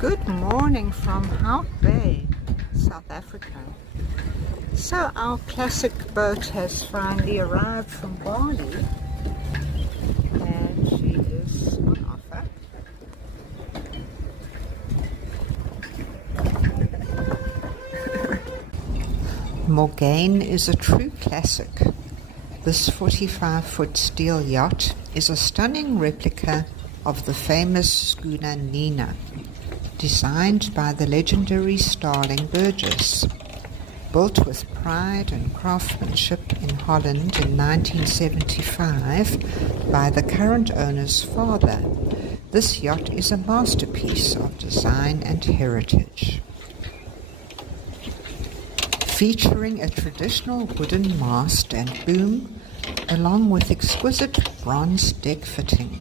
Good morning from Hout Bay, South Africa. So our classic boat has finally arrived from Bali and she is on offer. Morgane is a true classic. This 45-foot steel yacht is a stunning replica of the famous schooner Nina, designed by the legendary Starling Burgess. Built with pride and craftsmanship in Holland in 1975 by the current owner's father, this yacht is a masterpiece of design and heritage. Featuring a traditional wooden mast and boom, along with exquisite bronze deck fitting.